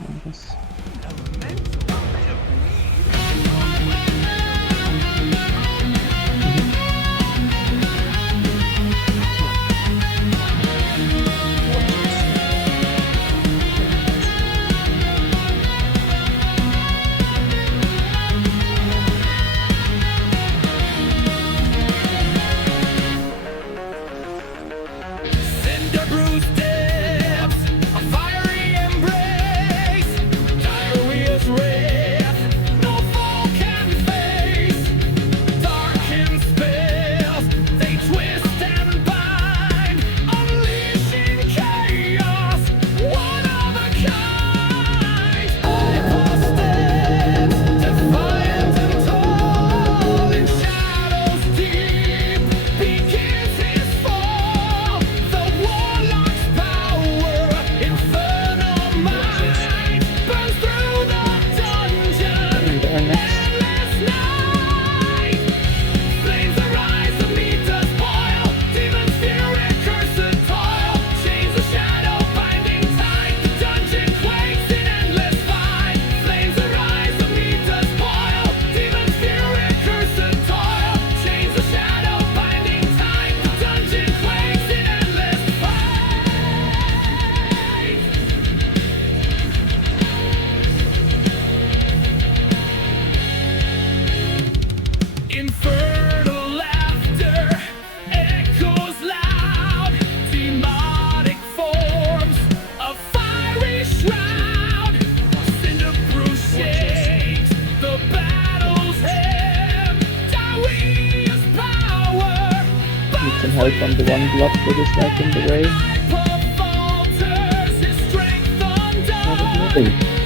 I guess. Cinderbrew steps, a fiery embrace, diarrhea's wrath, no foe can face. Darkened spells, they twist and bind, unleashing chaos, one of a kind. Stands, defiant and tall, in shadows deep, begins his fall. The warlock's power, infernal might, burns through the dungeon. And there next. Endless night. Flames arise, the meat does boil. Demons fury, cursed toil. Chains of shadow binding tight. The dungeon quakes in endless fight. Flames arise, the meat does boil. Demons fury, cursed toil. Chains of shadow binding tight. The dungeon quakes in endless fight. Infernal laughter echoes loud, demonic forms, a fiery shroud. Cinderbrew shakes, the battle's hymn, diarrhea's power. You can help on the one block that is like in the way. PoV falters, his strength undone. Hey.